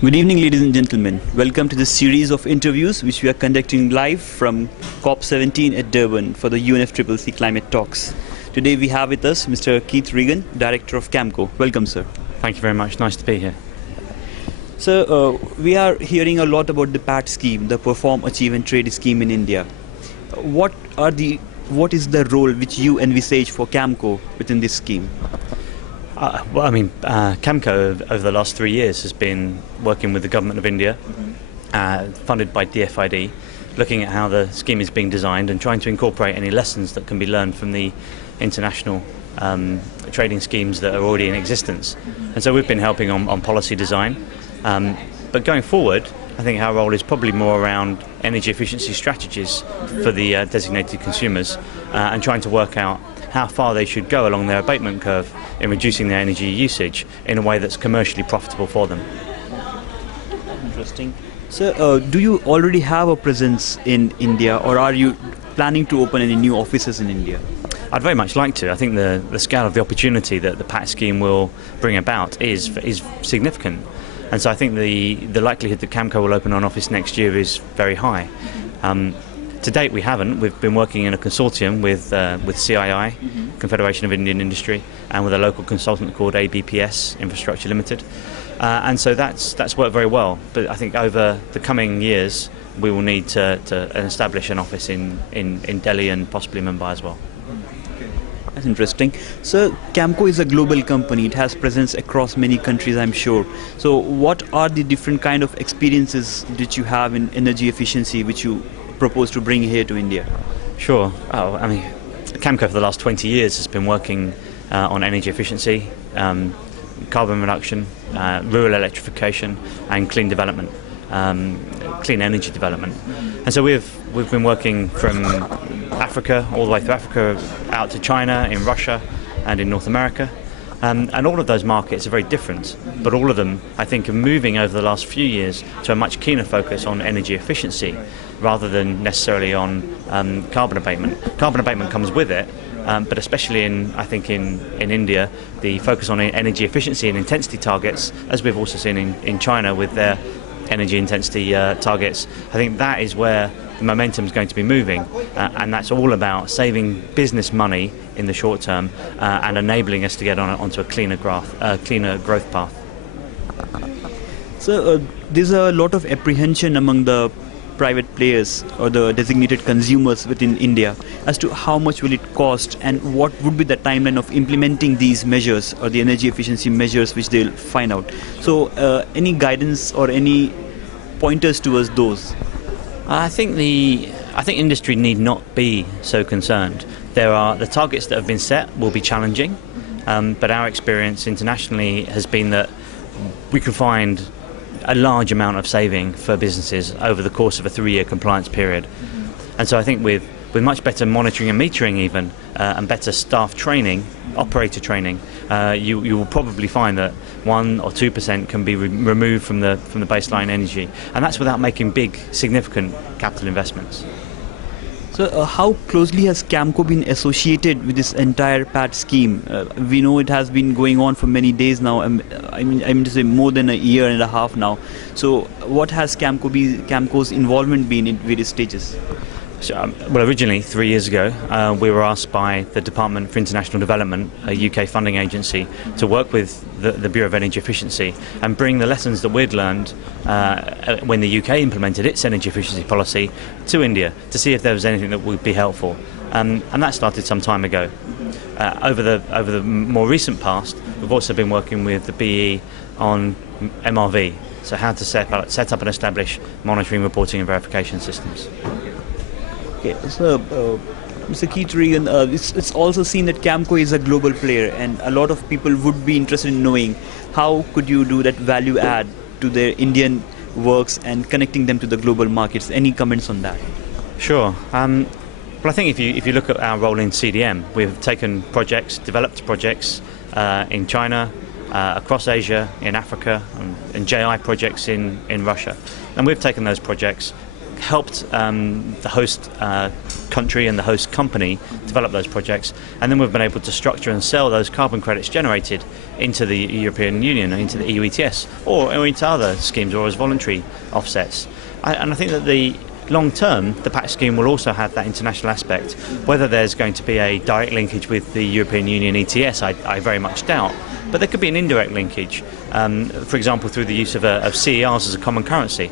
Good evening, ladies and gentlemen. Welcome to this series of interviews which we are conducting live from COP17 at Durban for the UNFCCC Climate Talks. Today we have with us Mr. Keith Regan, Director of Camco. Welcome, sir. Thank you very much. Nice to be here. So, we are hearing a lot about the PAT scheme, the Perform, Achieve and Trade scheme in India. What is the role which you envisage for Camco within this scheme? Camco over the last 3 years has been working with the government of India, funded by DFID, looking at how the scheme is being designed and trying to incorporate any lessons that can be learned from the international trading schemes that are already in existence. And so we've been helping on policy design. But going forward, I think our role is probably more around energy efficiency strategies for the designated consumers and trying to work out how far they should go along their abatement curve in reducing their energy usage in a way that's commercially profitable for them. Interesting. So, do you already have a presence in India, or are you planning to open any new offices in India? I'd very much like to. I think the scale of the opportunity that the PAT scheme will bring about is significant. And so I think the likelihood that Camco will open an office next year is very high. To date, we haven't. We've been working in a consortium with CII, Confederation of Indian Industry, and with a local consultant called ABPS, Infrastructure Limited. And so that's worked very well. But I think over the coming years, we will need to establish an office in Delhi and possibly Mumbai as well. That's interesting. So, Camco is a global company. It has presence across many countries, I'm sure. So, what are the different kind of experiences that you have in energy efficiency which you propose to bring here to India? Sure. Camco for the last 20 years has been working on energy efficiency, carbon reduction, rural electrification, and clean development, clean energy development. And so we've been working from Africa, all the way through Africa, out to China, in Russia, and in North America. And all of those markets are very different, but all of them, I think, are moving over the last few years to a much keener focus on energy efficiency rather than necessarily on carbon abatement. Carbon abatement comes with it, but especially in India, the focus on energy efficiency and intensity targets, as we've also seen in China with their energy intensity targets, I think that is where the momentum is going to be moving, and that's all about saving business money in the short term and enabling us to get onto a cleaner growth path. So there's a lot of apprehension among the private players or the designated consumers within India as to how much will it cost and what would be the timeline of implementing these measures or the energy efficiency measures which they'll find out. So any guidance or any pointers towards those? I think industry need not be so concerned. The targets that have been set will be challenging, but our experience internationally has been that we can find a large amount of saving for businesses over the course of a 3-year compliance period. And so I think with much better monitoring and metering even, and better staff training, operator training, you will probably find that 1 or 2% can be removed from the baseline energy, and that's without making big, significant capital investments. So how closely has Camco been associated with this entire PAT scheme? We know it has been going on for many days now. I mean to say more than a year and a half now. So what has Camco's involvement been in various stages? So, originally 3 years ago, we were asked by the Department for International Development, a UK funding agency, to work with the Bureau of Energy Efficiency and bring the lessons that we'd learned when the UK implemented its energy efficiency policy to India to see if there was anything that would be helpful. And that started some time ago. Over the more recent past, we've also been working with the BE on MRV, so how to set up and establish monitoring, reporting and verification systems. Okay, so Mr. Keith Regan, it's also seen that Camco is a global player, and a lot of people would be interested in knowing how could you do that value add to their Indian works and connecting them to the global markets. Any comments on that? Sure. Well, I think if you look at our role in CDM, we've taken projects, developed projects in China, across Asia, in Africa, and JI projects in Russia, and we've taken those projects, helped the host country and the host company develop those projects, and then we've been able to structure and sell those carbon credits generated into the European Union, into the EU ETS, or into other schemes, or as voluntary offsets. And I think that the long term, the PAC scheme will also have that international aspect. Whether there's going to be a direct linkage with the European Union ETS, I very much doubt. But there could be an indirect linkage, for example, through the use of CERs as a common currency,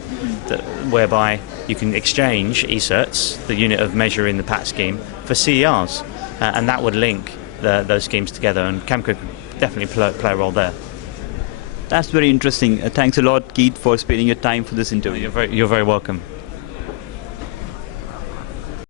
whereby you can exchange e-certs, the unit of measure in the PAC scheme, for CERs, and that would link those schemes together, and Camco could definitely play a role there. That's very interesting. Thanks a lot, Keith, for spending your time for this interview. You're very welcome.